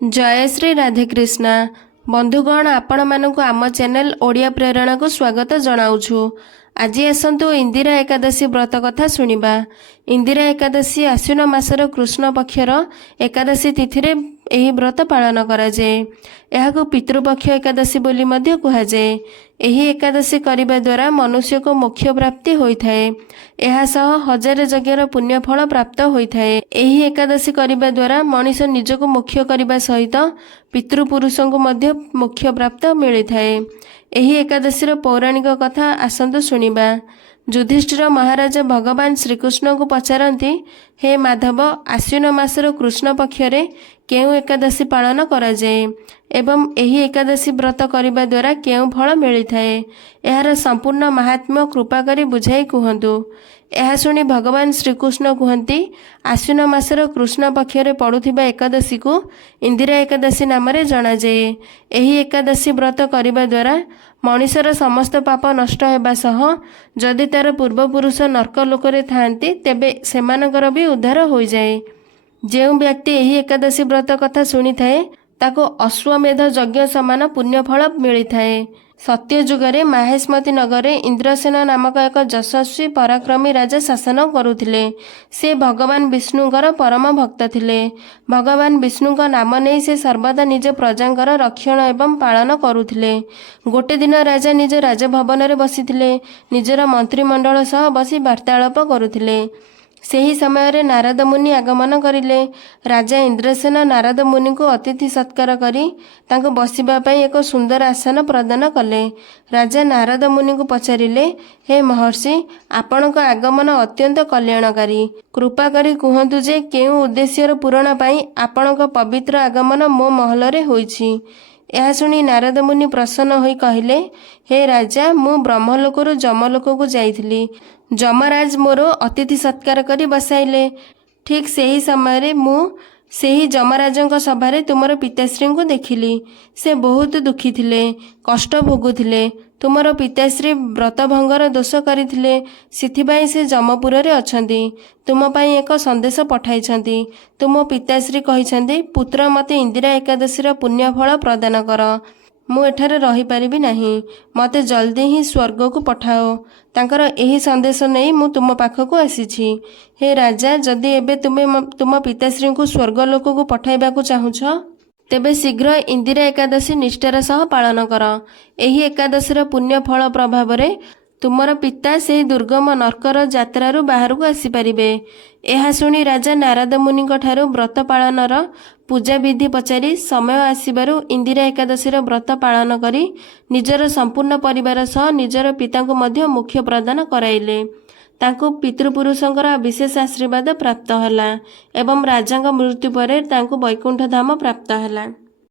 जय श्री राधेकृष्णा बंधुगण आपण मानक आम चैनल ओडिया प्रेरणा को स्वागत जनाऊछु। आज आसतु इंदिरा एकादशी व्रत कथा शुणा। इंदिरा एकादशी आश्विन मासर कृष्ण पक्षर एकादशी तिथि रे एही व्रत पालन कराए। यह पितृपक्ष एकादशी बोली मध्य कहुए। एही एकादशी करिबा द्वारा मनुष्य को मोक्ष प्राप्ति होइथाए। एहा सह हजार यज्ञर पुण्य फल प्राप्त होइथाए। एही एकादशी करिबा द्वारा मनुष्य निजको मोक्ष करिबा सहित पितृपुरुषों को मध्य मोक्ष प्राप्त मिलिथाए। एही एकादशीर पौराणिक कथा आसंतु शुणिबा। युधिष्ठिर महाराज भगवान श्रीकृष्ण को पचारती, हे माधव, आश्विन मासर कृष्ण पक्षरे केउ एकादशी पालन कराए एवं एही एकादशी व्रत करिबा द्वारा केउ फल मिलिथाए। एहार संपूर्ण महात्म्य कृपा करी बुझाई कहतु। यह शुणी भगवान श्रीकृष्ण कहती, आश्विन मासर कृष्ण पक्षरे पड़ुथिबा एकादशी को इंदिरा एकादशी नाम जनाए। एही एकादशी व्रत करिबा द्वारा मनुष्यर समस्त पाप नष्ट हेबा सह जदि तार पूर्वपुरुष नर्क लोकरे थांती तेबे सेमानकर भी उद्धार हो जाए। जो व्यक्ति एही एकादशी व्रत कथा शुणी थाए ताको अश्वमेध यज्ञ समान पुण्य फल मिलिथाए। सत्य जुगरे माहेशमती नगरे इंद्रसेन नामक एक यशस्वी पराक्रमी राजा शासन करुथिले। से भगवान विष्णुकर परम भक्त थिले। भगवान विष्णुक नाम नहीं से सर्वदा निज प्रजांकर रक्षण एवं पालन करुथिले। गोटे दिन राजा निज राजभवन रे बसिथिले। निजर मंत्रिमंडल सह बसी वार्तालाप करुथिले। सेही समय रे नारद मुनि आगमन करिले। राजा इंद्रसेन नारद मुनि को अतिथि सत्कार करी तांको बसिबा पई एक सुंदर आसन प्रदान कले। राजा नारद मुनि को पचारिले, हे महर्षि, आपणक आगमन अत्यंत कल्याणकारी। कृपा करी कहतु जे केउ उद्देश्यर पूरण पई आपणक पवित्र आगमन मो महल रे होईछि। यह शुणी नारद मुनि प्रसन्न होई कहिले, हे राजा, मु ब्रह्मलोकरु जमलोक को जाइथिली। जमराज मोर अतिथि सत्कार करी बसाइले। ठीक सेही समय रे मु सेही जमराजंक सभारे तुमर पिताश्री को देखिली। से बहुत दुखी थिले, कष्ट भोगुथिले। तुमर पिताश्री व्रतभंगर दोष करिथिले, सिथिबाई से जमपुर रे अछंती। तुम पाई एक संदेश पठाइछंती। तुम पिताश्री कहिछंती, पुत्र मते इंदिरा एकादशीर पुण्य फल प्रदान कर। मु एठारे रही परिबि नाही, मते जल्दी ही स्वर्ग को पठाओ। तांकर एही संदेश नहीं मु तुम पाखक आसीछि। हे राजा, जदि एबे तुमे तुम पिताश्री को स्वर्ग लोक को पठाइबा को चाहुछ तेबे शीघ्र इंदिरा एकादशी निष्ठार सह पालन कर। एही एकादशीर पुण्य फल प्रभाव रे तुमर पिता से दुर्गम नर्कर यात्रारू बाहर को आसी परिबे। एहा शुणी राजा नारद मुनिक ठारू व्रत पालनर पूजा विधि पचारि समय आसिबारु इंदिरा एकादशीर व्रत पालन करी निजर संपूर्ण परिवार सह निजर पिता को मध्य मुख्य प्रदान कराइले। तांको पितृपुरुषंकर विशेष आशीर्वाद प्राप्त होला एवं राजांक मृत्यु परे तांको वैकुंठ धाम प्राप्त होला।